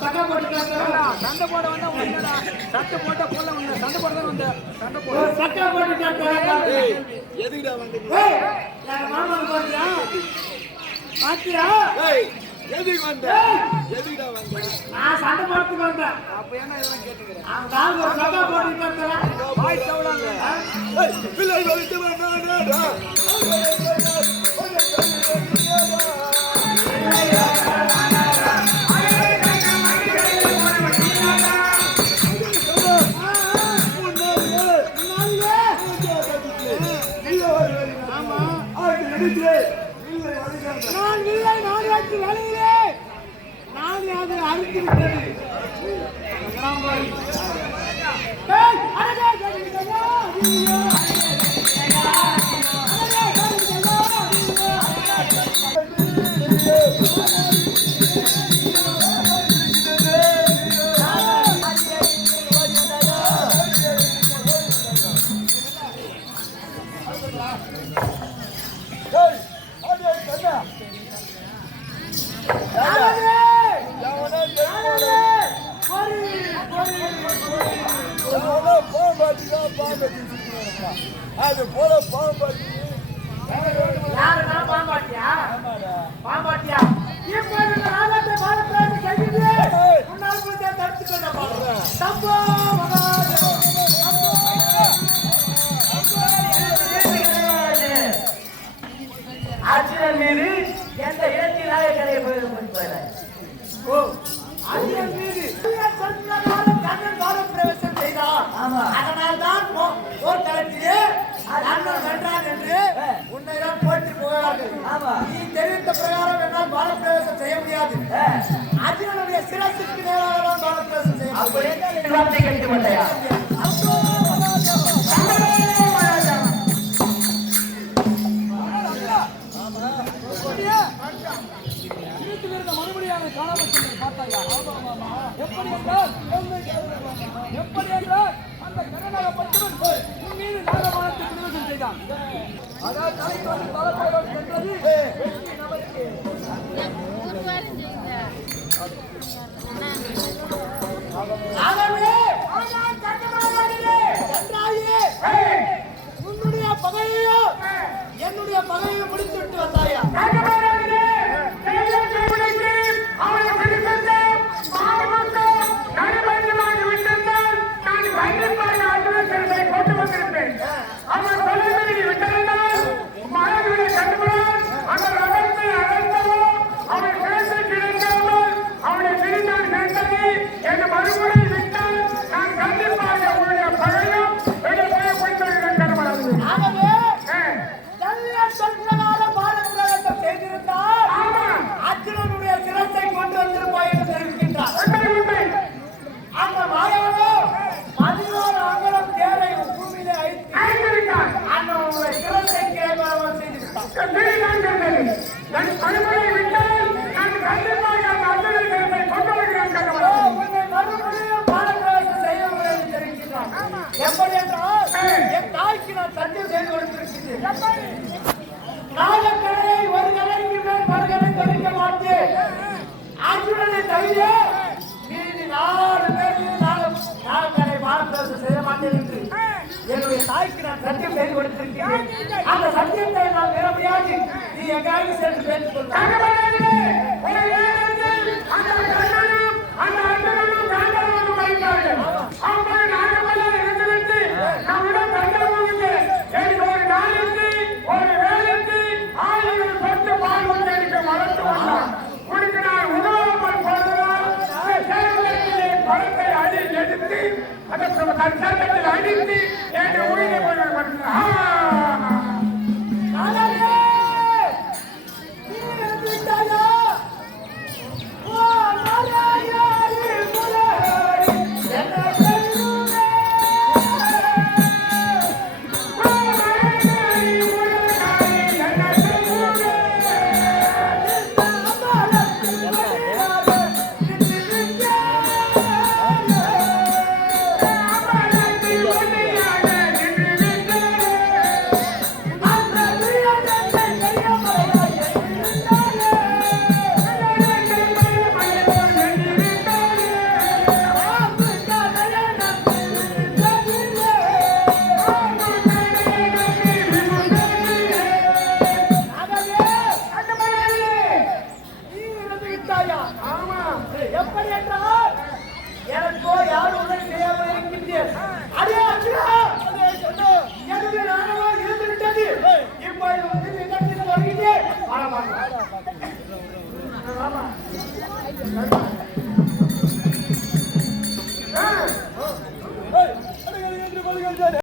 சண்டை போட வந்தா சட்டை போட்ட போல சண்டை போட தான் வந்த சண்டை போட சட்டை போட்டு எதுக்குடா வந்து மாமா போட்டியா பாத்தியா எதுக்கு வந்த எதுக்குடா வந்த நான் சண்டை போட்டு வந்தேன் அப்ப என்ன இதெல்லாம் கேட்டுக்கிறேன் நான் ஒரு சட்டை போட்டு வந்தேன் வாய் சவுடாங்க பிள்ளை வந்து வந்தாடா நான் இல்லை நாடு வேலையிலே நான் அதை அழித்து விட்டது அது போல பாம்பாட்டி யாருன்னா பாம்பாட்டியா பாம்பாட்டியா இப்போது நாளத்தை பாலத்தை கையிலே முன்னாள் புரிஞ்ச தடுத்து கொண்ட பாருங்க தப்போ அர்ஜுனன் மீது எந்த இடத்தில் நாயக்கரை போயிருப்பார் ஓ அர்ஜுனன் மீது கண்ணன் பாலம் பிரவேசம் செய்தான் அதனால் தான் போர் களத்திலே அண்ணன் வென்றான் என்று உன்னைதான் போட்டு போகிறார்கள் நீ தெரிவித்த பிரகாரம் என்னால் பால பிரவேசம் செய்ய முடியாது அர்ஜுனனுடைய சிரசுக்கு நேராக தான் பால பிரவேசம் செய்ய அப்படி என்ன வார்த்தை கேட்க மாட்டாயா மறுபடியாக காணாமல் பார்த்தாயா எப்படி என்றால் அந்த கனநகப்பட்டவன் உன் மீது நாகமானத்தை பிரவேசம் செய்தான் அதாவது தலைக்கு வந்து பலப்பையோடு சென்றது வெற்றி நமக்கு உன்னுடைய பகையோ என்னுடைய பகையை முடித்துவிட்டு வந்தாயா எப்படி என்றால் என் தாய்க்கு நான் சத்தியம் செய்து கொடுத்திருக்கிறேன் நாகக்கடலை ஒரு கலைக்கு மேல் மறுகலை தெரிவிக்க மாட்டேன் அர்ஜுனனை தவிர மீதி 4 பேர் நாகக்கடலை பாரத செய்ய மாட்டேன் என்று என்னுடைய தாய்க்கு நான் சத்தியம் செய்து கொடுத்திருக்கிறேன் அந்த சத்தியத்தை நான் பெற முடியாது நீ எங்காவது சென்று பேசிக் அடித்து என் உயிரை வாங்க.